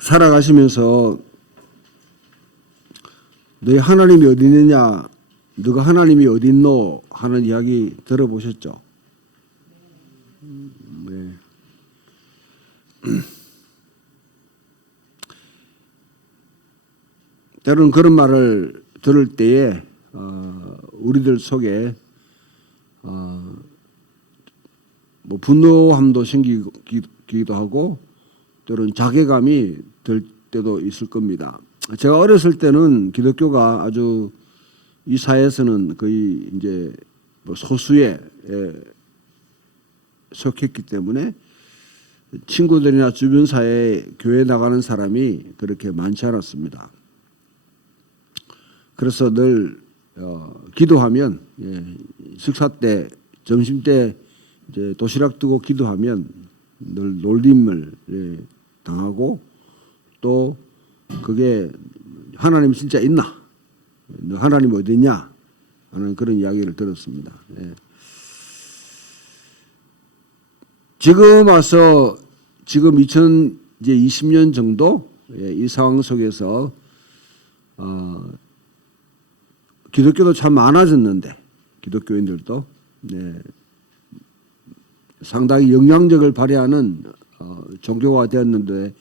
살아가시면서 너희 하나님이 어디 있느냐, 너가 하나님이 어디 있노 하는 이야기 들어보셨죠? 네. 때로는 그런 말을 들을 때에 우리들 속에 뭐 분노함도 생기기도 하고 때로는 자괴감이 들 때도 있을 겁니다. 제가 어렸을 때는 기독교가 아주 이 사회에서는 거의 이제 뭐 소수에 속했기 때문에 친구들이나 주변 사회에 교회 나가는 사람이 그렇게 많지 않았습니다. 그래서 늘 기도하면 식사 때, 점심 때 이제 도시락 두고 기도하면 늘 놀림을 당하고 또 그게 하나님 진짜 있나? 너 하나님 어디 있냐? 하는 그런 이야기를 들었습니다. 지금 와서 지금 2020년 정도 이 상황 속에서 기독교도 참 많아졌는데 기독교인들도 상당히 영향력을 발휘하는 종교가 되었는데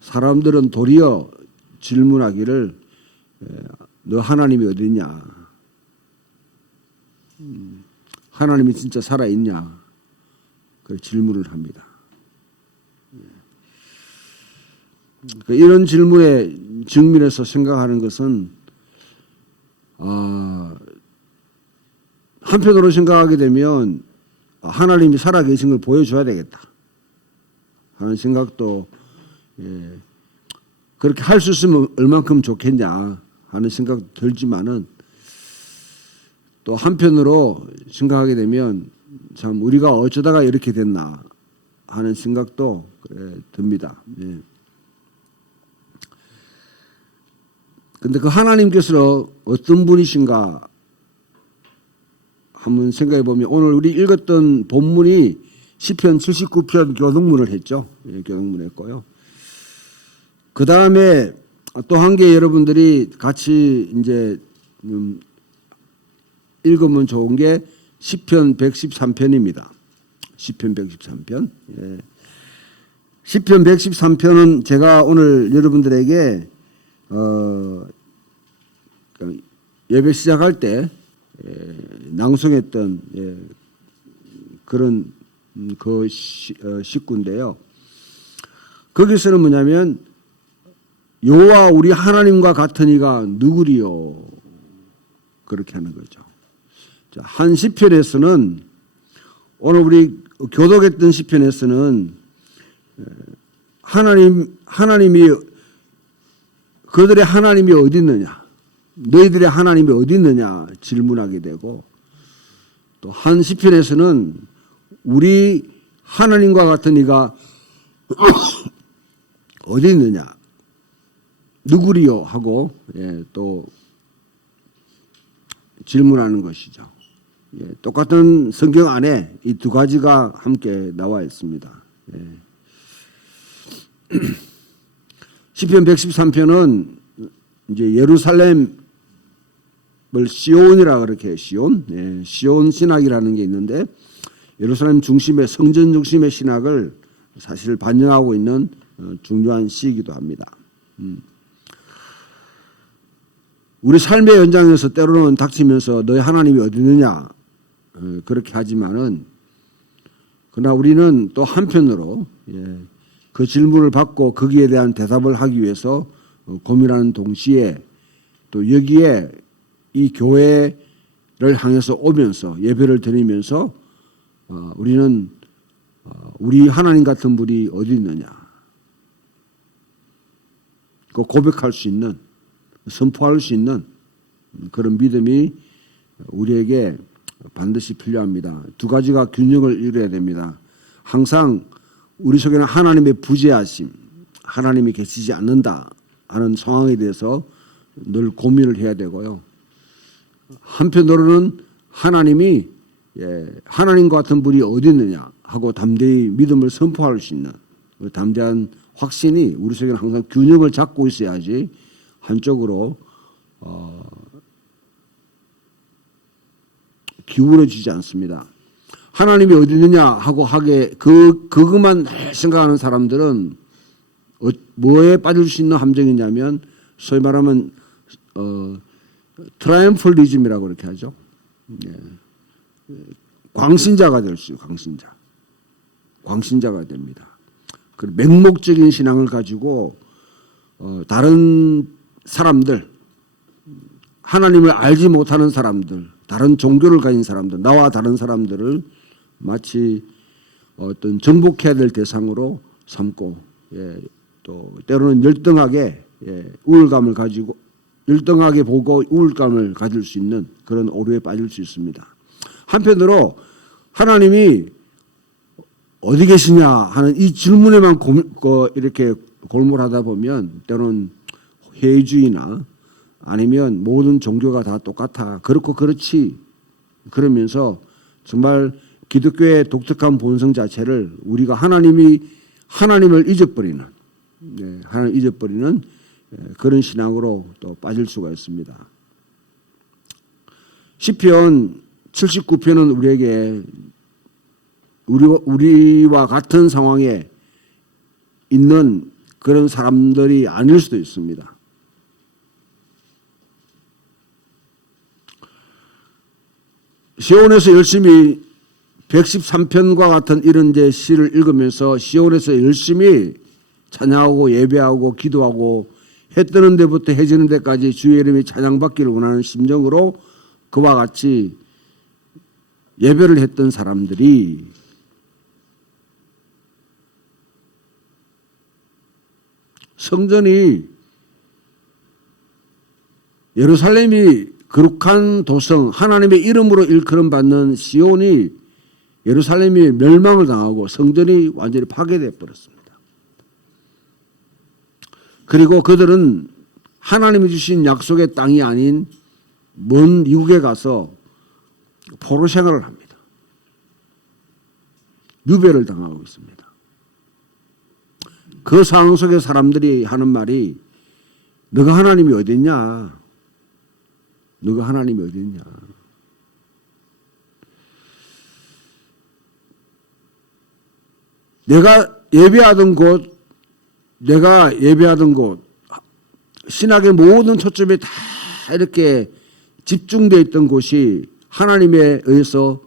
사람들은 도리어 질문하기를 너 하나님이 어디 있냐? 하나님이 진짜 살아있냐? 그 질문을 합니다. 이런 질문에 직면해서 생각하는 것은 한편으로 생각하게 되면 하나님이 살아계신 걸 보여줘야 되겠다 하는 생각도 그렇게 할 수 있으면 얼만큼 좋겠냐 하는 생각도 들지만은 또 한편으로 생각하게 되면 참 우리가 어쩌다가 이렇게 됐나 하는 생각도 듭니다. 근데 그 하나님께서 어떤 분이신가 한번 생각해 보면 오늘 우리 읽었던 본문이 시편 79편 교독문을 했죠. 교독문 했고요. 그 다음에 또 한 개 여러분들이 같이 이제 읽으면 좋은 게 시편 113편입니다. 시편 113편. 시편 113편은 제가 오늘 여러분들에게 예배 시작할 때 낭송했던 그런 그 식구인데요. 거기서는 뭐냐면 여호와 우리 하나님과 같은 이가 누구리요? 그렇게 하는 거죠. 한 시편에서는 오늘 우리 교독했던 시편에서는 하나님이 그들의 하나님이 어디 있느냐, 너희들의 하나님이 어디 있느냐 질문하게 되고 또 한 시편에서는 우리 하나님과 같은 이가 어디 있느냐, 누구리요 하고 또 질문하는 것이죠. 똑같은 성경 안에 이 두 가지가 함께 나와 있습니다. 시편 113편은 이제 예루살렘을 시온이라 그렇게 시온 신학이라는 게 있는데 예루살렘 중심의 성전 중심의 신학을 사실 반영하고 있는 중요한 시이기도 합니다. 우리 삶의 현장에서 때로는 닥치면서 너희 하나님이 어디 있느냐 그렇게 하지만은 그러나 우리는 또 한편으로 그 질문을 받고 거기에 대한 대답을 하기 위해서 고민하는 동시에 또 여기에 이 교회를 향해서 오면서 예배를 드리면서 우리는 우리 하나님 같은 분이 어디 있느냐 그 고백할 수 있는 선포할 수 있는 그런 믿음이 우리에게 반드시 필요합니다. 두 가지가 균형을 이루어야 됩니다. 항상 우리 속에는 하나님의 부재하심, 하나님이 계시지 않는다 하는 상황에 대해서 늘 고민을 해야 되고요. 한편으로는 하나님이 하나님과 같은 분이 어디 있느냐 하고 담대히 믿음을 선포할 수 있는 담대한 확신이 우리 속에는 항상 균형을 잡고 있어야지 한쪽으로 기울어지지 않습니다. 하나님이 어디 있느냐 하고 그것만 생각하는 사람들은 뭐에 빠질 수 있는 함정이냐면 소위 말하면 트라이엄펄리즘이라고 그렇게 하죠. 광신자가 될 수 있어요. 광신자가 됩니다. 그 맹목적인 신앙을 가지고 다른 사람들, 하나님을 알지 못하는 사람들, 다른 종교를 가진 사람들, 나와 다른 사람들을 마치 어떤 정복해야 될 대상으로 삼고, 또 때로는 열등하게 우울감을 가지고 열등하게 보고 우울감을 가질 수 있는 그런 오류에 빠질 수 있습니다. 한편으로 하나님이 어디 계시냐 하는 이 질문에만 이렇게 골몰하다 보면 때로는 회의주의나 아니면 모든 종교가 다 똑같아. 그렇고 그렇지. 그러면서 정말 기독교의 독특한 본성 자체를 우리가 하나님을 잊어버리는, 하나님을 잊어버리는 그런 신앙으로 또 빠질 수가 있습니다. 시편 79편은 우리에게 우리와 같은 상황에 있는 그런 사람들이 아닐 수도 있습니다. 시온에서 열심히 113편과 같은 이런 이제 시를 읽으면서 시온에서 열심히 찬양하고 예배하고 기도하고 해 뜨는 데부터 해 지는 데까지 주의 이름이 찬양받기를 원하는 심정으로 그와 같이 예배를 했던 사람들이 성전이 예루살렘이 거룩한 도성 하나님의 이름으로 일컬음 받는 시온이 예루살렘이 멸망을 당하고 성전이 완전히 파괴되어 버렸습니다. 그리고 그들은 하나님이 주신 약속의 땅이 아닌 먼 이국에 가서 포로 생활을 합니다. 유배를 당하고 있습니다. 그 상황 속에 사람들이 하는 말이 너가 하나님이 어디 있냐? 너가 하나님이 어디 있냐? 내가 예배하던 곳, 신학의 모든 초점이 다 이렇게 집중되어 있던 곳이 하나님에 의해서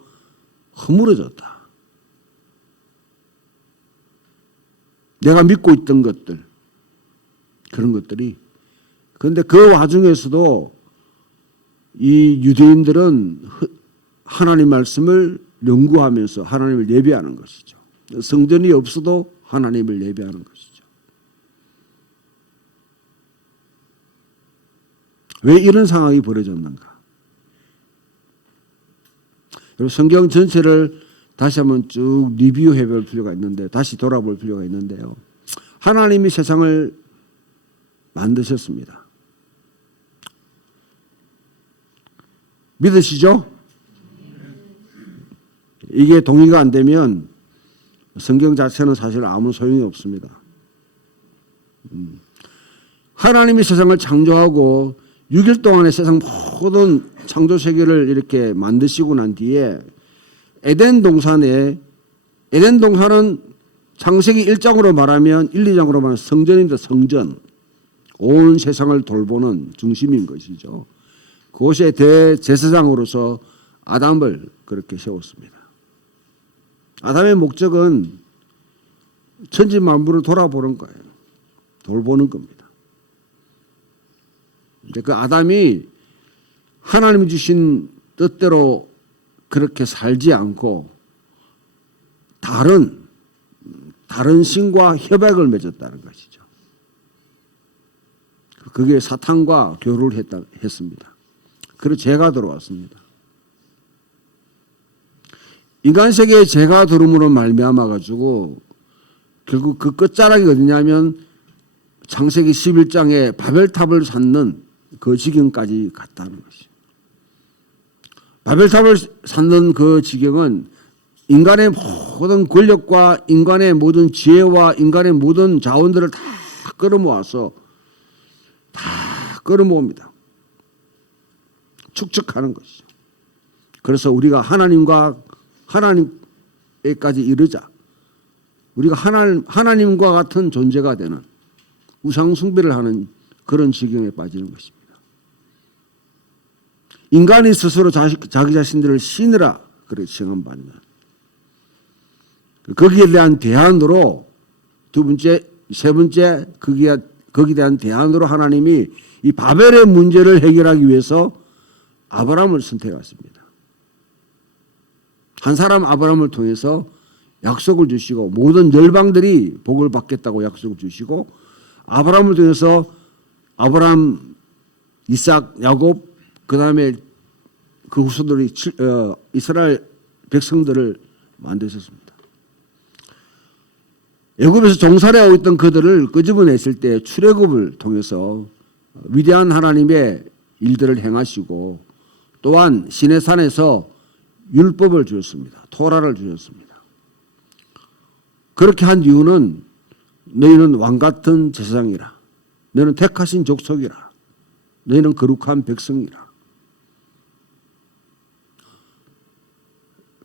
허물어졌다. 내가 믿고 있던 것들, 그런 것들이. 그런데 그 와중에서도 이 유대인들은 하나님 말씀을 연구하면서 하나님을 예배하는 것이죠. 성전이 없어도 하나님을 예배하는 것이죠. 왜 이런 상황이 벌어졌는가? 성경 전체를 다시 한번 쭉 리뷰해 볼 필요가 있는데, 다시 돌아볼 필요가 있는데요. 하나님이 세상을 만드셨습니다. 믿으시죠? 이게 동의가 안 되면 성경 자체는 사실 아무 소용이 없습니다. 하나님이 세상을 창조하고 6일 동안에 세상 모든 창조 세계를 이렇게 만드시고 난 뒤에 에덴 동산은 창세기 1장으로 말하면 1, 2장으로 말하면 성전인데 성전. 온 세상을 돌보는 중심인 것이죠. 그곳에 대제사장으로서 아담을 그렇게 세웠습니다. 아담의 목적은 천지 만물을 돌아보는 거예요. 돌보는 겁니다. 근데 그 아담이 하나님이 주신 뜻대로 그렇게 살지 않고 다른 신과 협약을 맺었다는 것이죠. 그게 사탄과 교류를 했습니다. 그리고 죄가 들어왔습니다. 인간 세계에 죄가 들어옴으로 말미암아 가지고 결국 그 끝자락이 어디냐면 창세기 11장에 바벨탑을 쌓는 그 지경까지 갔다는 것이죠. 바벨탑을 쌓는 그 지경은 인간의 모든 권력과 인간의 모든 지혜와 인간의 모든 자원들을 다 끌어모아서 다 끌어모읍니다. 축적하는 것이죠. 그래서 우리가 하나님에까지 이르자 우리가 하나님과 같은 존재가 되는 우상 숭배를 하는 그런 지경에 빠지는 것입니다. 인간이 스스로 자기 자신들을 신이라 그렇게 칭함받는 거기에 대한 대안으로 세 번째 거기에 대한 대안으로 하나님이 이 바벨의 문제를 해결하기 위해서 아브라함을 선택했습니다. 한 사람 아브라함을 통해서 약속을 주시고 모든 열방들이 복을 받겠다고 약속을 주시고 아브라함을 통해서 아브라함, 이삭, 야곱 그 다음에 그 후손들이 이스라엘 백성들을 만드셨습니다. 애굽에서 종살이하고 있던 그들을 끄집어냈을 때 출애굽을 통해서 위대한 하나님의 일들을 행하시고 또한 시내산에서 율법을 주셨습니다. 토라를 주셨습니다. 그렇게 한 이유는 너희는 왕같은 제사장이라. 너희는 택하신 족속이라. 너희는 거룩한 백성이라.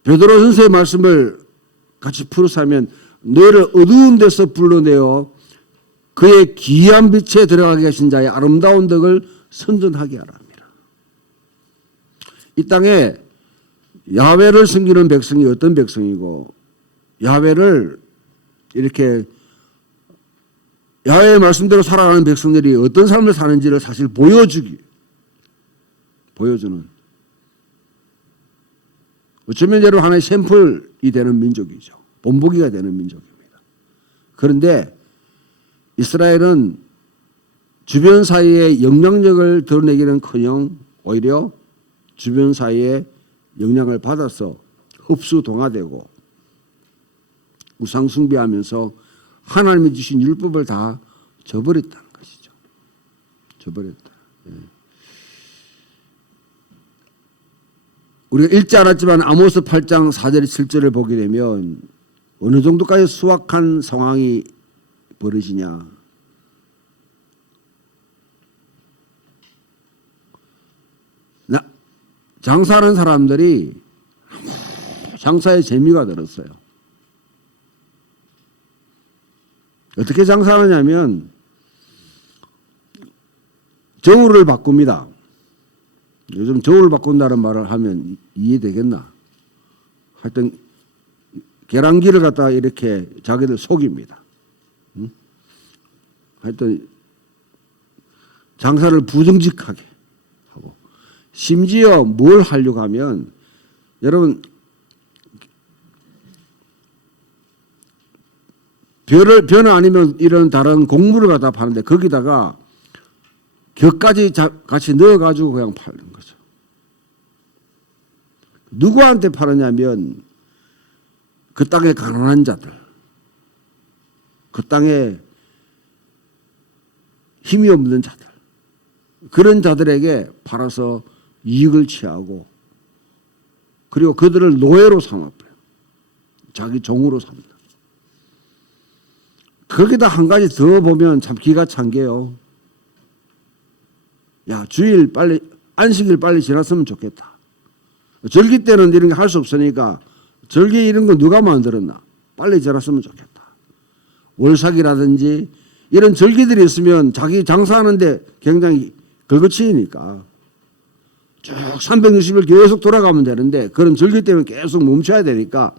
베드로 전서의 말씀을 같이 풀어서 하면 너희를 어두운 데서 불러내어 그의 기이한 빛에 들어가게 하신 자의 아름다운 덕을 선전하게 하라 합니다. 이 땅에 야훼를 섬기는 백성이 어떤 백성이고 야훼를 이렇게 야훼의 말씀대로 살아가는 백성들이 어떤 삶을 사는지를 사실 보여주는 어쩌면 여러분 하나의 샘플이 되는 민족이죠. 본보기가 되는 민족입니다. 그런데 이스라엘은 주변 사회의 영향력을 드러내기는커녕 오히려 주변 사회의 영향을 받아서 흡수 동화되고 우상 숭배하면서 하나님이 주신 율법을 다 저버렸다는 것이죠. 저버렸다. 우리가 읽지 않았지만 아모스 8장 4절 7절을 보게 되면 어느 정도까지 수확한 상황이 벌어지냐. 장사하는 사람들이 장사에 재미가 들었어요. 어떻게 장사하느냐면 저울을 바꿉니다. 요즘 저울을 바꾼다는 말을 하면 이해되겠나? 하여튼 계란기를 갖다가 이렇게 자기들 속입니다. 하여튼 장사를 부정직하게 하고 심지어 뭘 하려고 하면 여러분 벼는 아니면 이런 다른 곡물을 갖다 파는데 거기다가 격까지 같이 넣어가지고 그냥 파는 거죠. 누구한테 파느냐면 그 땅의 가난한 자들, 그 땅에 힘이 없는 자들, 그런 자들에게 팔아서 이익을 취하고 그리고 그들을 노예로 삼아버려요. 자기 종으로 삽니다. 거기다 한 가지 더 보면 참 기가 찬 게요. 야, 주일 빨리, 안식일 빨리 지났으면 좋겠다. 절기 때는 이런 게 할 수 없으니까 절기 이런 거 누가 만들었나? 빨리 지났으면 좋겠다. 월삭이라든지 이런 절기들이 있으면 자기 장사하는데 굉장히 걸거치니까 쭉 360일 계속 돌아가면 되는데 그런 절기 때문에 계속 멈춰야 되니까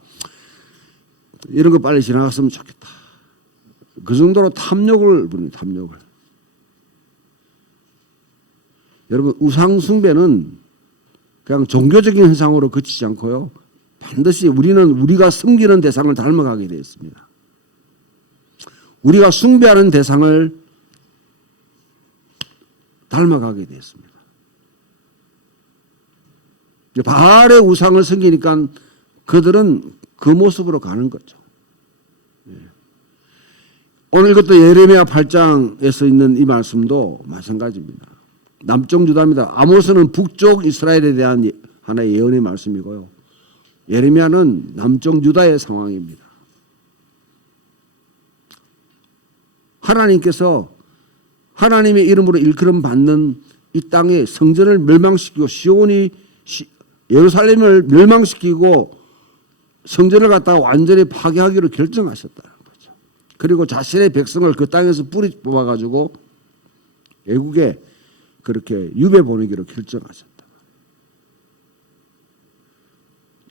이런 거 빨리 지나갔으면 좋겠다. 그 정도로 탐욕을 부립니다. 탐욕을. 여러분 우상 숭배는 그냥 종교적인 현상으로 그치지 않고요. 반드시 우리가 섬기는 대상을 닮아가게 되어 있습니다. 우리가 숭배하는 대상을 닮아가게 되어 있습니다. 바알의 우상을 섬기니까 그들은 그 모습으로 가는 거죠. 오늘 이것도 예레미야 8장에서 있는 이 말씀도 마찬가지입니다. 남쪽 유다입니다. 아모스는 북쪽 이스라엘에 대한 하나의 예언의 말씀이고요. 예레미야는 남쪽 유다의 상황입니다. 하나님께서 하나님의 이름으로 일컬음 받는 이 땅에 성전을 멸망시키고 예루살렘을 멸망시키고 성전을 갖다가 완전히 파괴하기로 결정하셨다는 거죠. 그리고 자신의 백성을 그 땅에서 뿌리 뽑아가지고 애국에 그렇게 유배 보내기로 결정하셨다.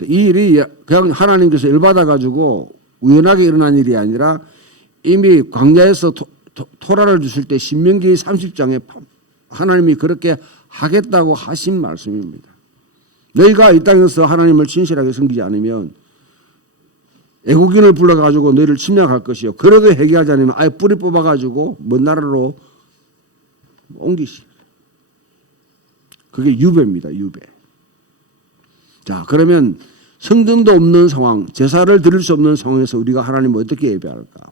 이 일이 그냥 하나님께서 열받아가지고 우연하게 일어난 일이 아니라 이미 광야에서 토라를 주실 때 신명기 30장에 하나님이 그렇게 하겠다고 하신 말씀입니다. 너희가 이 땅에서 하나님을 진실하게 섬기지 않으면 애국인을 불러가지고 너희를 침략할 것이요. 그래도 회개하지 않으면 아예 뿌리 뽑아가지고 먼 나라로 옮기시. 그게 유배입니다. 유배. 자, 그러면 성전도 없는 상황, 제사를 드릴 수 없는 상황에서 우리가 하나님을 어떻게 예배할까?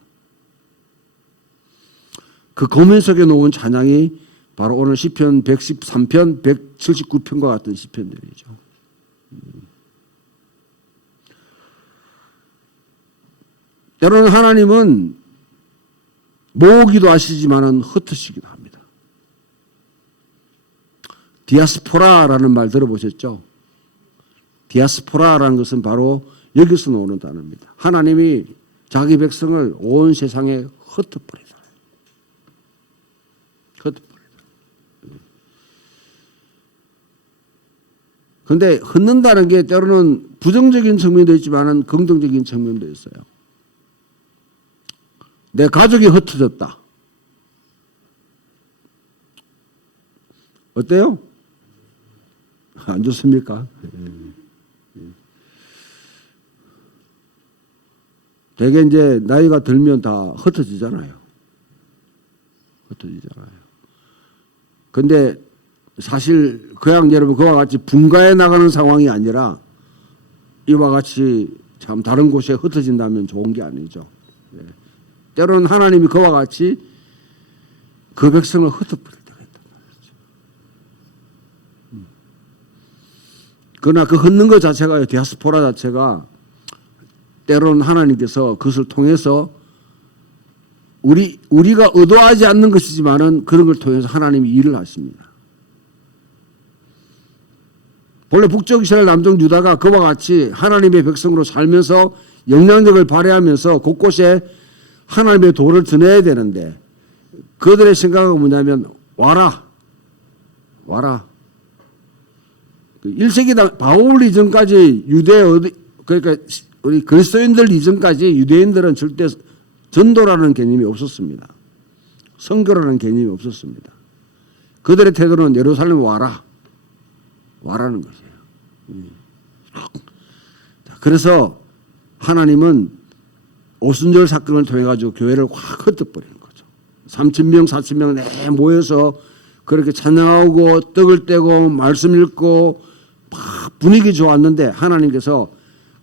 그 고민 속에 놓은 찬양이 바로 오늘 시편 113편, 179편과 같은 시편들이죠. 때로는 하나님은 모으기도 하시지만은 흩으시기도 합니다. 디아스포라라는 말 들어보셨죠? 디아스포라라는 것은 바로 여기서 나오는 단어입니다. 하나님이 자기 백성을 온 세상에 흩어버리더라. 그런데 흩는다는 게 때로는 부정적인 측면도 있지만은 긍정적인 측면도 있어요. 내 가족이 흩어졌다. 어때요? 안 좋습니까? 되게 이제 나이가 들면 다 흩어지잖아요. 근데 사실 그냥 여러분 그와 같이 분가해 나가는 상황이 아니라 이와 같이 참 다른 곳에 흩어진다면 좋은 게 아니죠. 때로는 하나님이 그와 같이 그 백성을 흩어버리다 했단 말이죠. 그러나 그 흩는 것 자체가 디아스포라 자체가 때로는 하나님께서 그것을 통해서 우리가 의도하지 않는 것이지만은 그런 걸 통해서 하나님이 일을 하십니다. 본래 북쪽 이스라엘 남쪽 유다가 그와 같이 하나님의 백성으로 살면서 영향력을 발휘하면서 곳곳에 하나님의 도를 드러내야 되는데 그들의 생각은 뭐냐면 와라. 1세기 바울 이전까지 그러니까 우리 그리스도인들 이전까지 유대인들은 절대 전도라는 개념이 없었습니다. 선교라는 개념이 없었습니다. 그들의 태도는 예루살렘 와라는 것이에요. 그래서 하나님은 오순절 사건을 통해 가지고 교회를 확 흩어버리는 거죠. 3,000명, 4,000명 모여서 그렇게 찬양하고 떡을 떼고 말씀 읽고 막 분위기 좋았는데 하나님께서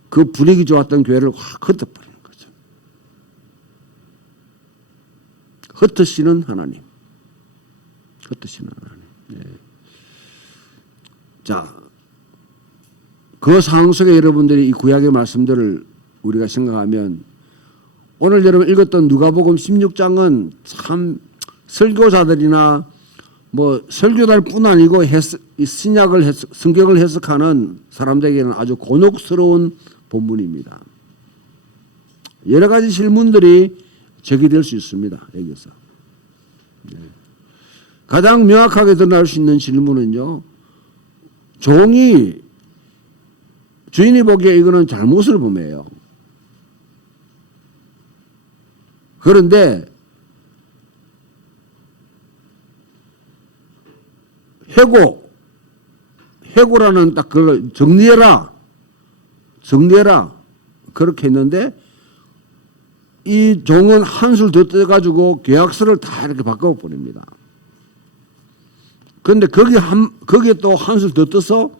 그 분위기 좋았던 교회를 확 흩어버리는 거죠. 흩으시는 하나님. 네. 자, 그 상황 속에 여러분들이 이 구약의 말씀들을 우리가 생각하면 오늘 여러분 읽었던 누가복음 16장은 참 설교자들이나 뭐 설교자뿐 아니고 성경을 해석하는 사람들에게는 아주 곤혹스러운 본문입니다. 여러 가지 질문들이 제기될 수 있습니다. 여기서. 가장 명확하게 드러날 수 있는 질문은요. 종이 주인이 보기에 이거는 잘못을 범해요. 그런데 해고라는 딱 그걸 정리해라 그렇게 했는데 이 종은 한술 더 떠가지고 계약서를 다 이렇게 바꿔버립니다. 그런데 거기에 또 한술 더 떠서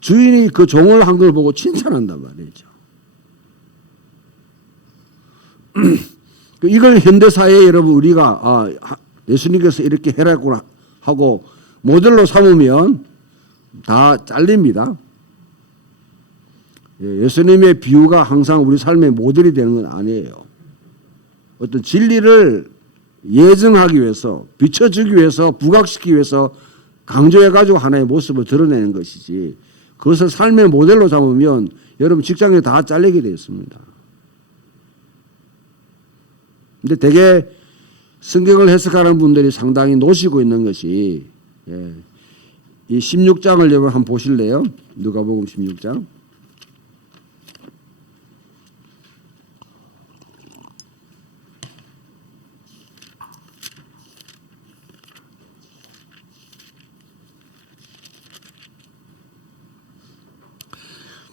주인이 그 종을 한 걸 보고 칭찬한단 말이죠. 이걸 현대사회에 여러분 우리가 예수님께서 이렇게 해라고 하고 모델로 삼으면 다 잘립니다. 예수님의 비유가 항상 우리 삶의 모델이 되는 건 아니에요. 어떤 진리를 예증하기 위해서, 비춰주기 위해서, 부각시키기 위해서 강조해가지고 하나의 모습을 드러내는 것이지, 그것을 삶의 모델로 삼으면 여러분 직장에 다 잘리게 되어 있습니다. 근데 되게 성경을 해석하는 분들이 상당히 놓치고 있는 것이, 이 16장을 여러분 한번 보실래요? 누가복음 16장.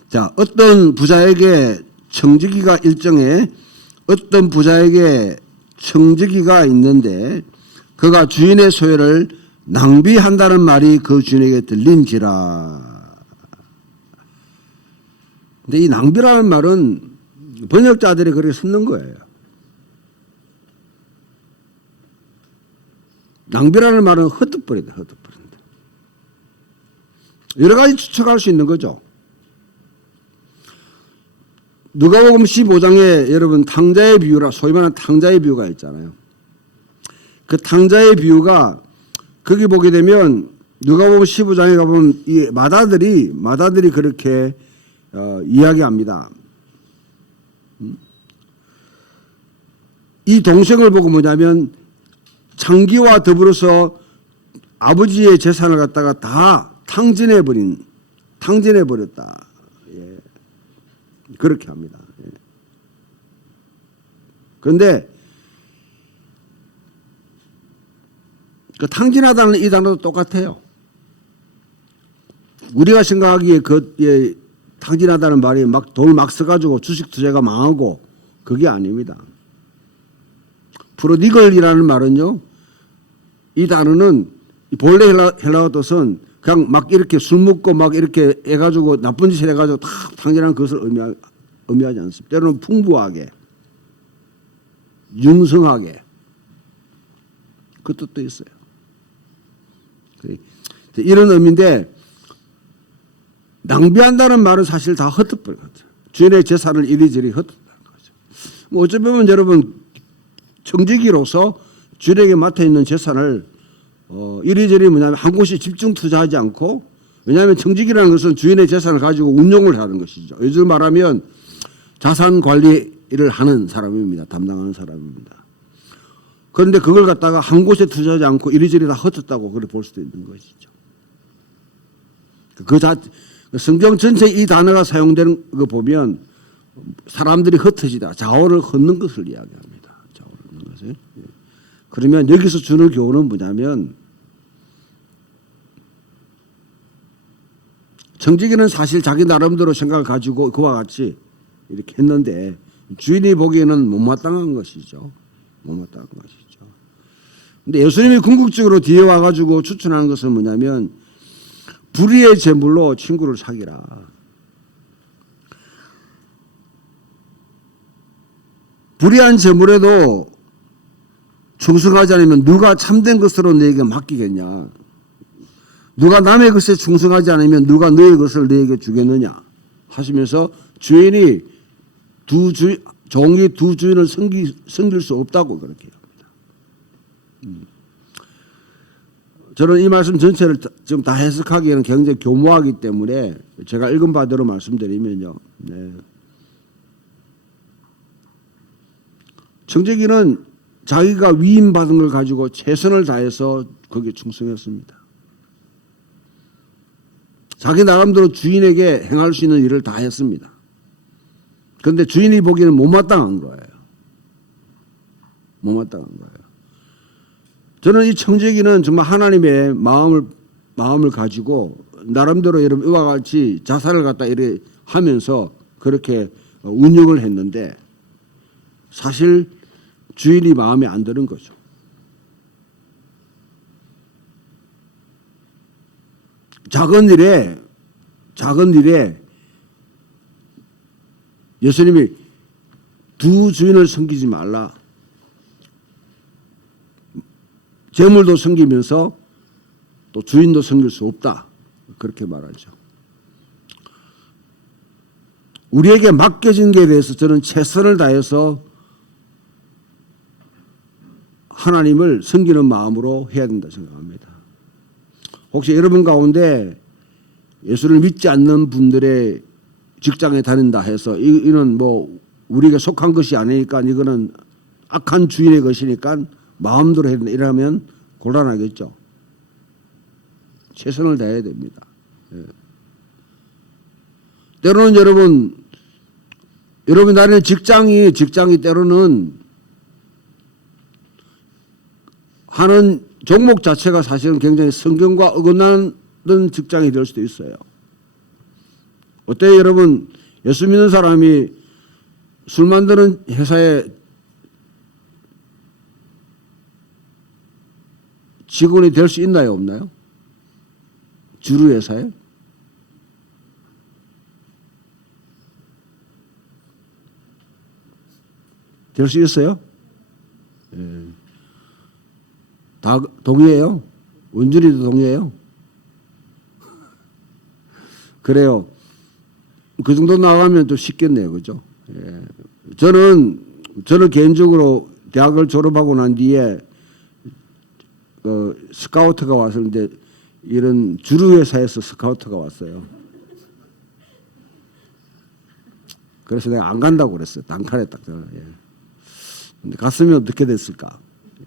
자, 어떤 부자에게 청지기가 일정해 어떤 부자에게 청지기가 있는데 그가 주인의 소유를 낭비한다는 말이 그 주인에게 들린지라. 근데 이 낭비라는 말은 번역자들이 그렇게 쓰는 거예요. 낭비라는 말은 헛되버린다, 헛되버린다. 여러 가지 추측할 수 있는 거죠. 누가복음 15장에 여러분 탕자의 비유라, 소위 말하는 탕자의 비유가 있잖아요. 그 탕자의 비유가 거기 보게 되면 누가복음 15장에 가보면 이 마다들이 그렇게 이야기합니다. 이 동생을 보고 뭐냐면 장기와 더불어서 아버지의 재산을 갖다가 다 탕진해 버렸다. 그렇게 합니다. 그런데 그 탕진하다는 이 단어도 똑같아요. 우리가 생각하기에 탕진하다는 말이 막 돈을 막 써가지고 주식 투자가 망하고 그게 아닙니다. 프로디글이라는 말은요, 이 단어는 본래 헬라어 뜻은 그냥 막 이렇게 술 먹고 막 이렇게 해가지고 나쁜 짓을 해가지고 다 탕진하는 것을 의미하지 않습니다. 때로는 풍부하게, 융성하게 그 뜻도 있어요. 이런 의미인데 낭비한다는 말은 사실 다 헛되버린 거죠. 주인의 재산을 이리저리 헛된다는 거죠. 뭐 어찌 보면 여러분 청지기로서 주인에게 맡아 있는 재산을 이리저리 뭐냐면 한 곳에 집중 투자하지 않고, 왜냐하면 청지기라는 것은 주인의 재산을 가지고 운용을 하는 것이죠. 요즘 말하면 자산 관리를 하는 사람입니다. 담당하는 사람입니다. 그런데 그걸 갖다가 한 곳에 투자하지 않고 이리저리 다 헛었다고 그렇게 볼 수도 있는 것이죠. 성경 전체 이 단어가 사용되는 거 보면 사람들이 흩어지다, 자원을 헛는 것을 이야기합니다. 자원을 헛는 것을. 그러면 여기서 주는 교훈은 뭐냐면, 청지기는 사실 자기 나름대로 생각을 가지고 그와 같이 이렇게 했는데 주인이 보기에는 못마땅한 것이죠. 못마땅한 것이죠. 근데 예수님이 궁극적으로 뒤에 와가지고 추천하는 것은 뭐냐면, 불의의 재물로 친구를 사귀라. 불의한 재물에도 충성하지 않으면 누가 참된 것으로 너에게 맡기겠냐. 누가 남의 것에 충성하지 않으면 누가 너의 것을 너에게 주겠느냐 하시면서 주인이 종이 두 주인을 섬길 수 없다고 그렇게 합니다. 저는 이 말씀 전체를 지금 다 해석하기에는 굉장히 교모하기 때문에 제가 읽은 바대로 말씀드리면요. 청지기는 자기가 위임받은 걸 가지고 최선을 다해서 거기에 충성했습니다. 자기 나름대로 주인에게 행할 수 있는 일을 다 했습니다. 그런데 주인이 보기에는 못마땅한 거예요. 못마땅한 거예요. 저는 이 청지기는 정말 하나님의 마음을 가지고 나름대로 여러분 이와 같이 자살을 갖다 이렇게 하면서 그렇게 운영을 했는데 사실 주인이 마음에 안 드는 거죠. 작은 일에 예수님이 두 주인을 섬기지 말라. 재물도 섬기면서 또 주인도 섬길 수 없다. 그렇게 말하죠. 우리에게 맡겨진 것에 대해서 저는 최선을 다해서 하나님을 섬기는 마음으로 해야 된다 생각합니다. 혹시 여러분 가운데 예수를 믿지 않는 분들의 직장에 다닌다 해서 이는 뭐 우리가 속한 것이 아니니까 이거는 악한 주인의 것이니까 마음대로 해야 된다 이러면 곤란하겠죠. 최선을 다해야 됩니다. 예. 때로는 여러분 다니는 직장이 때로는 하는 종목 자체가 사실은 굉장히 성경과 어긋나는 직장이 될 수도 있어요. 어때요, 여러분? 예수 믿는 사람이 술 만드는 회사에 직원이 될 수 있나요, 없나요? 주류 회사에? 될 수 있어요? 예. 다 동의해요? 원준이도 동의해요? 그래요. 그 정도 나가면 좀 쉽겠네요. 그죠? 예. 저는 개인적으로 대학을 졸업하고 난 뒤에 스카우트가 왔었는데 이런 주류 회사에서 스카우트가 왔어요. 그래서 내가 안 간다고 그랬어요. 단칼에 딱. 예. 근데 갔으면 어떻게 됐을까?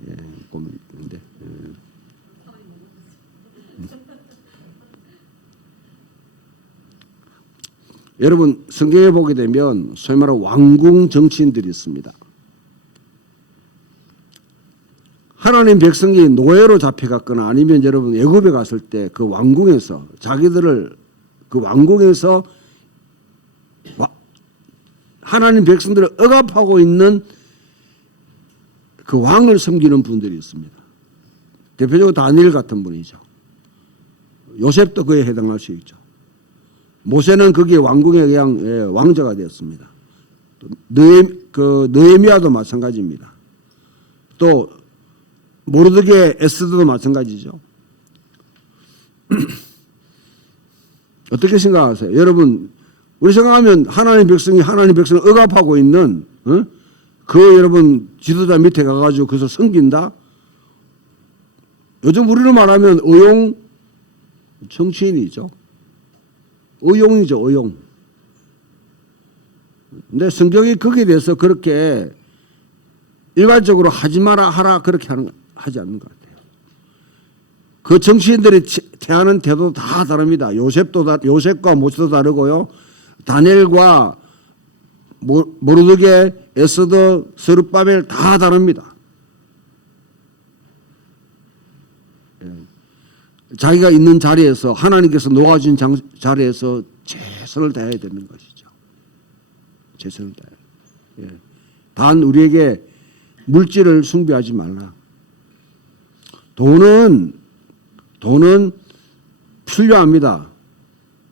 예, 고민인데. 예. 여러분 성경에 보게 되면 소위 말하는 왕궁 정치인들이 있습니다. 하나님 백성이 노예로 잡혀갔거나 아니면 여러분 애굽에 갔을 때 그 왕궁에서 자기들을 그 왕궁에서 하나님 백성들을 억압하고 있는 그 왕을 섬기는 분들이 있습니다. 대표적으로 다니엘 같은 분이죠. 요셉도 그에 해당할 수 있죠. 모세는 거기에 왕궁에 그냥 왕자가 되었습니다. 느헤미야도 마찬가지입니다. 또 모르드게 에스더도 마찬가지죠. 어떻게 생각하세요? 여러분 우리 생각하면 하나님 백성을 억압하고 있는 그 여러분 지도자 밑에 가가지고 그것을 섬긴다? 요즘 우리로 말하면 의용 정치인이죠. 의용이죠, 의용. 근데 성경이 거기에 대해서 그렇게 일괄적으로 하지 마라 하라 그렇게 하지 않는 것 같아요. 그 정치인들이 태하는 태도 다 다릅니다. 요셉과 모세도 다르고요. 다니엘과 모르드게, 에스더, 스룹바벨 다 다릅니다. 자기가 있는 자리에서 하나님께서 놓아준 자리에서 최선을 다해야 되는 것이죠. 최선을 다해. 예. 단 우리에게 물질을 숭배하지 말라. 돈은 필요합니다.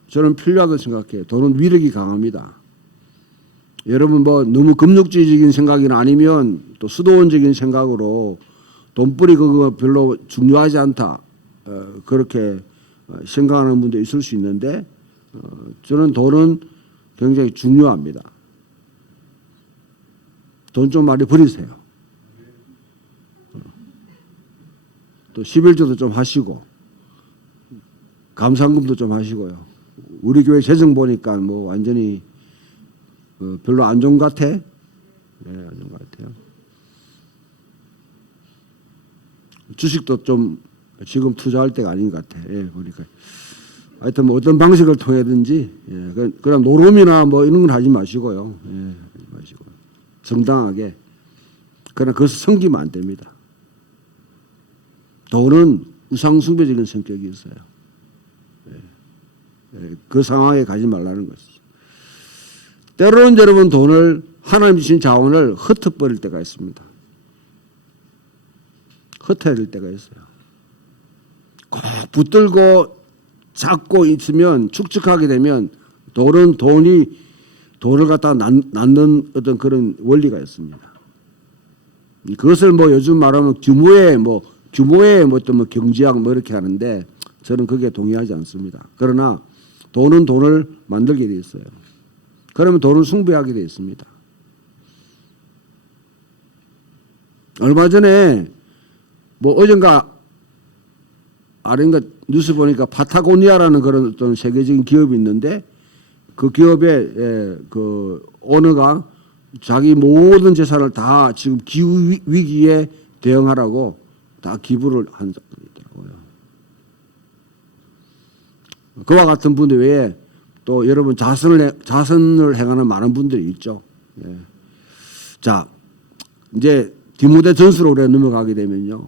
저는 필요하다고 생각해요. 돈은 위력이 강합니다. 여러분 뭐 너무 금욕주의적인 생각이나 아니면 또 수도원적인 생각으로 돈벌이 그거 별로 중요하지 않다. 그렇게 생각하는 분도 있을 수 있는데 저는 돈은 굉장히 중요합니다. 돈 좀 많이 버리세요. 또 11조도 좀 하시고 감상금도 좀 하시고요. 우리 교회 재정 보니까 뭐 완전히 별로 안 좋은 것 같아. 네, 안 좋은 것 같아요. 주식도 좀 지금 투자할 때가 아닌 것 같아. 예, 보니까. 하여튼 뭐 어떤 방식을 통해든지, 예, 그럼 노름이나 뭐 이런 건 하지 마시고요. 예, 하지 마시고. 정당하게. 그러나 그것을 섬기면 안 됩니다. 돈은 우상숭배적인 성격이 있어요. 예, 예, 그 상황에 가지 말라는 것이죠. 때로는 여러분 돈을 하나님 주신 자원을 흩어버릴 때가 있습니다. 흩어야 될 때가 있어요. 꼭 붙들고 잡고 있으면 축적하게 되면 돈을 갖다 낳는 어떤 그런 원리가 있습니다. 그것을 뭐 요즘 말하면 규모의 어떤 뭐 경제학 뭐 이렇게 하는데 저는 거기에 동의하지 않습니다. 그러나 돈은 돈을 만들게 돼 있어요. 그러면 돈을 숭배하게 되어 있습니다. 얼마 전에 뭐 어젠가 아닌가 뉴스 보니까 파타고니아라는 그런 어떤 세계적인 기업이 있는데 그 기업의 그 오너가 자기 모든 재산을 다 지금 기후 위기에 대응하라고 다 기부를 한 사람이 있더라고요. 그와 같은 분들 외에 또 여러분 자선을 행하는 많은 분들이 있죠. 예. 자, 이제 디모데 전서로 우리가 넘어가게 되면요.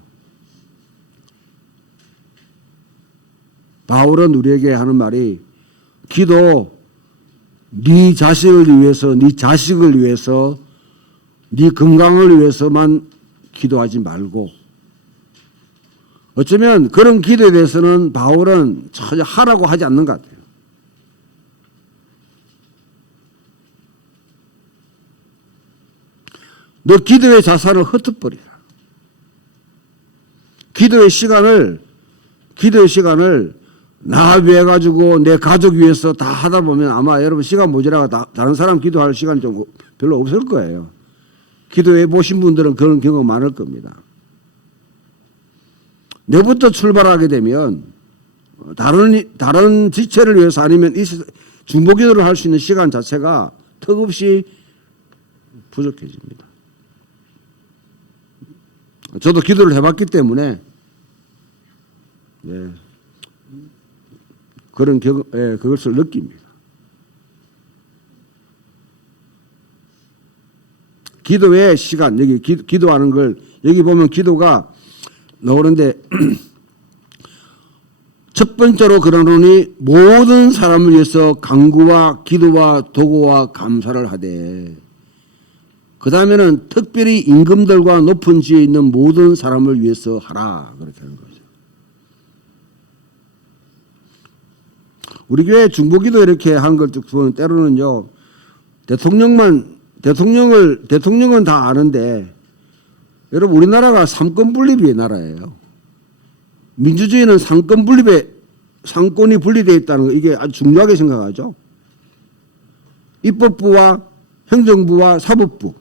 바울은 우리에게 하는 말이 기도 네 자식을 위해서, 네 자식을 위해서, 네 건강을 위해서만 기도하지 말고 어쩌면 그런 기도에 대해서는 바울은 전혀 하라고 하지 않는 것 같아요. 너 기도의 자산을 흩어버리라. 기도의 시간을 나 위해 가지고 내 가족 위해서 다 하다 보면 아마 여러분 시간 모자라가 다른 사람 기도할 시간이 좀 별로 없을 거예요. 기도해 보신 분들은 그런 경험 많을 겁니다. 내부터 출발하게 되면 다른 지체를 위해서 아니면 중보기도를 할 수 있는 시간 자체가 턱없이 부족해집니다. 저도 기도를 해봤기 때문에 그것을 느낍니다. 기도의 시간, 여기 기도하는 걸 여기 보면 기도가 나오는데 첫 번째로 그러노니 모든 사람을 위해서 간구와 기도와 도구와 감사를 하되 그 다음에는 특별히 임금들과 높은 지에 있는 모든 사람을 위해서 하라 그렇게 하는 거죠. 우리 교회 중보기도 이렇게 한 걸 쭉 보면 때로는요 대통령은 다 아는데 여러분 우리나라가 삼권 분립의 나라예요. 민주주의는 상권이 분리되어 있다는 거 이게 아주 중요하게 생각하죠. 입법부와 행정부와 사법부.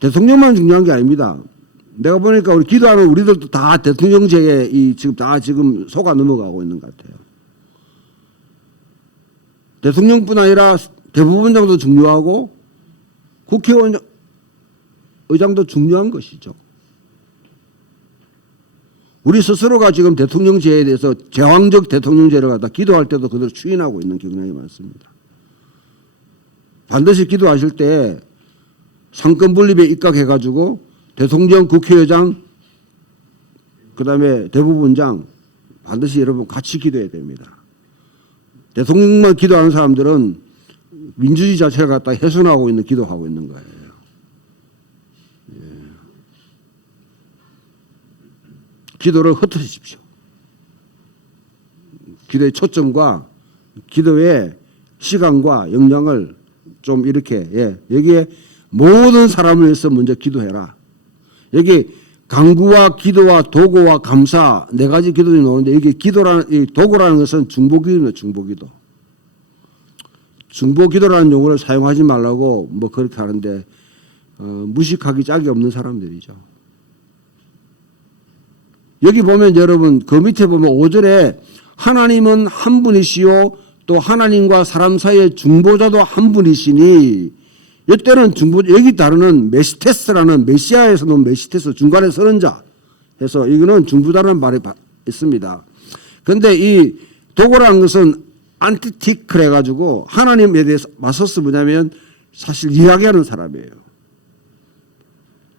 대통령만 중요한 게 아닙니다. 내가 보니까 우리 기도하는 우리들도 다 대통령제에 지금 속아 넘어가고 있는 것 같아요. 대통령뿐 아니라 대법원장도 중요하고 국회의장도 중요한 것이죠. 우리 스스로가 지금 대통령제에 대해서 제왕적 대통령제를 갖다 기도할 때도 그대로 추인하고 있는 경향이 많습니다. 반드시 기도하실 때 상권 분립에 입각해가지고 대통령, 국회의장, 그 다음에 대법원장 반드시 여러분 같이 기도해야 됩니다. 대통령만 기도하는 사람들은 민주주의 자체를 갖다 훼손하고 있는 기도하고 있는 거예요. 기도를 흩어지십시오. 기도의 초점과 기도의 시간과 역량을 좀 이렇게 여기에 모든 사람을 위해서 먼저 기도해라. 여기 간구와 기도와 도구와 감사 네 가지 기도들이 나오는데 여기 이 도구라는 것은 중보기도입니다. 중보기도. 중보기도라는 용어를 사용하지 말라고 뭐 그렇게 하는데 무식하기 짝이 없는 사람들이죠. 여기 보면 여러분 그 밑에 보면 5절에 하나님은 한 분이시요 또 하나님과 사람 사이의 중보자도 한 분이시니 이때는 여기 다루는 메시테스라는 메시아에서 놓은 메시테스 중간에 서는 자 해서 이거는 중보자라는 말이 있습니다. 그런데 이 도구라는 것은 안티티크를 해가지고 하나님에 대해서 맞서서 뭐냐면 사실 이야기하는 사람이에요.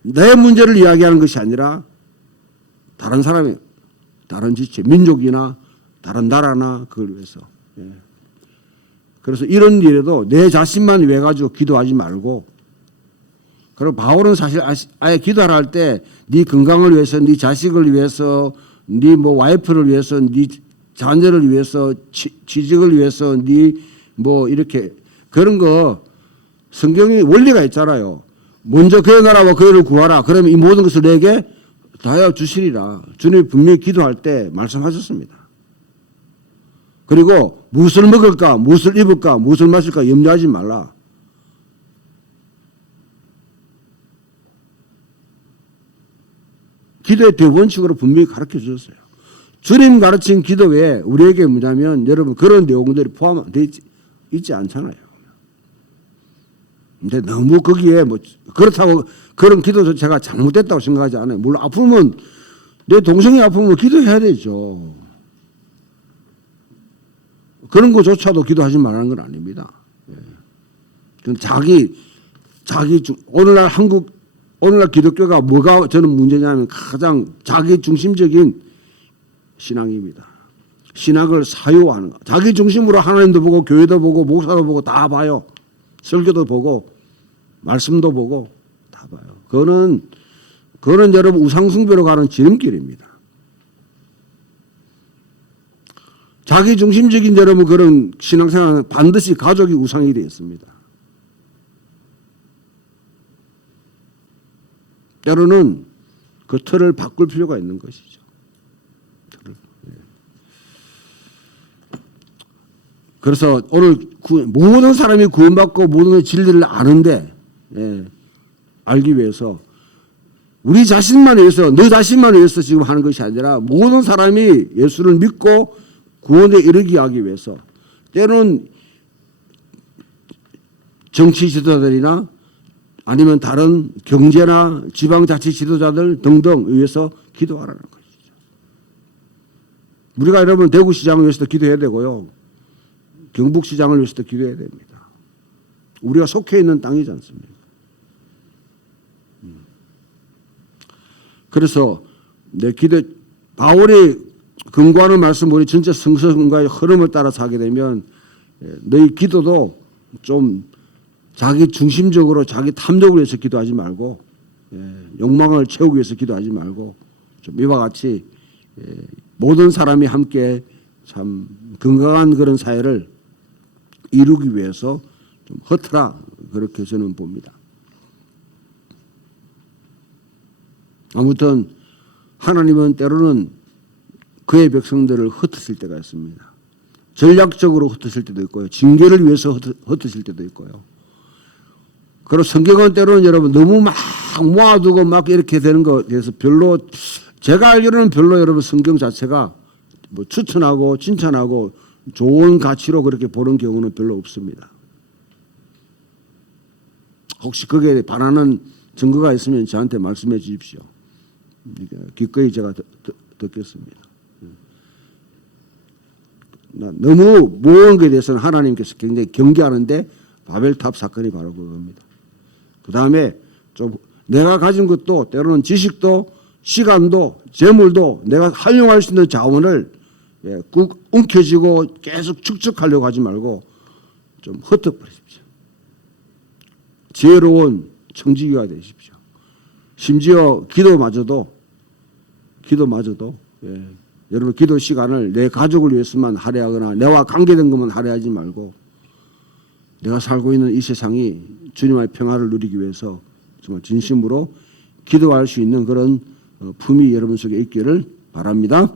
내 문제를 이야기하는 것이 아니라 다른 사람이 다른 지체 민족이나 다른 나라나 그걸 위해서. 그래서 이런 일에도 내 자신만 위해 가지고 기도하지 말고 그리고 바울은 사실 아예 기도하라 할 때 네 건강을 위해서 네 자식을 위해서 네 뭐 와이프를 위해서 네 자녀를 위해서 취직을 위해서 네 뭐 이렇게 그런 거 성경이 원리가 있잖아요. 먼저 그의 나라와 그의를 구하라. 그러면 이 모든 것을 내게 다하여 주시리라. 주님이 분명히 기도할 때 말씀하셨습니다. 그리고 무엇을 먹을까, 무엇을 입을까, 무엇을 마실까 염려하지 말라. 기도의 대원칙으로 분명히 가르쳐 주셨어요. 주님 가르친 기도 외에 우리에게 뭐냐면 여러분 그런 내용들이 포함되어 있지 않잖아요. 근데 너무 거기에 뭐 그렇다고 그런 기도 자체가 잘못됐다고 생각하지 않아요. 물론 아프면 내 동생이 아프면 기도해야 되죠. 그런 거조차도 기도하지 말라는 건 아닙니다. 오늘날 기독교가 뭐가 저는 문제냐면 가장 자기 중심적인 신앙입니다. 신학을 사유화하는 거. 자기 중심으로 하나님도 보고 교회도 보고 목사도 보고 다 봐요. 설교도 보고 말씀도 보고 다 봐요. 그거는 여러분 우상숭배로 가는 지름길입니다. 자기 중심적인 여러분 그런 신앙생활은 반드시 가족이 우상이 되었습니다. 때로는 그 틀을 바꿀 필요가 있는 것이죠. 그래서 오늘 모든 사람이 구원받고 모든 진리를 아는데 알기 위해서 우리 자신만 위해서 너 자신만 위해서 지금 하는 것이 아니라 모든 사람이 예수를 믿고 구원에 이르게 하기 위해서 때로는 정치 지도자들이나 아니면 다른 경제나 지방자치 지도자들 등등 위해서 기도하라는 것이죠. 우리가 여러분 대구시장을 위해서도 기도해야 되고요. 경북시장을 위해서도 기도해야 됩니다. 우리가 속해 있는 땅이지 않습니까? 그래서 내 기도 바울이 금고하는 말씀 우리 전체 성서가의 흐름을 따라서 하게 되면 너희 기도도 좀 자기 중심적으로 자기 탐욕을 위해서 기도하지 말고 욕망을 채우기 위해서 기도하지 말고 좀 이와 같이 모든 사람이 함께 참 건강한 그런 사회를 이루기 위해서 좀 허트라 그렇게 저는 봅니다. 아무튼 하나님은 때로는 그의 백성들을 흩으실 때가 있습니다. 전략적으로 흩으실 때도 있고요. 징계를 위해서 흩으실 때도 있고요. 그리고 성경은 때로는 여러분 너무 막 모아두고 막 이렇게 되는 것에 대해서 별로 제가 알기로는 별로 여러분 성경 자체가 뭐 추천하고 칭찬하고 좋은 가치로 그렇게 보는 경우는 별로 없습니다. 혹시 거기에 반하는 증거가 있으면 저한테 말씀해 주십시오. 기꺼이 제가 듣겠습니다. 너무 모은 것에 대해서는 하나님께서 굉장히 경계하는데 바벨탑 사건이 바로 그겁니다. 그 다음에 좀 내가 가진 것도 때로는 지식도 시간도 재물도 내가 활용할 수 있는 자원을 꾹 움켜쥐고 계속 축적하려고 하지 말고 좀 흩어버리십시오. 지혜로운 청지기가 되십시오. 심지어 기도마저도 여러분 기도 시간을 내 가족을 위해서만 할애하거나 내와 관계된 것만 할애하지 말고 내가 살고 있는 이 세상이 주님의 평화를 누리기 위해서 정말 진심으로 기도할 수 있는 그런 품이 여러분 속에 있기를 바랍니다.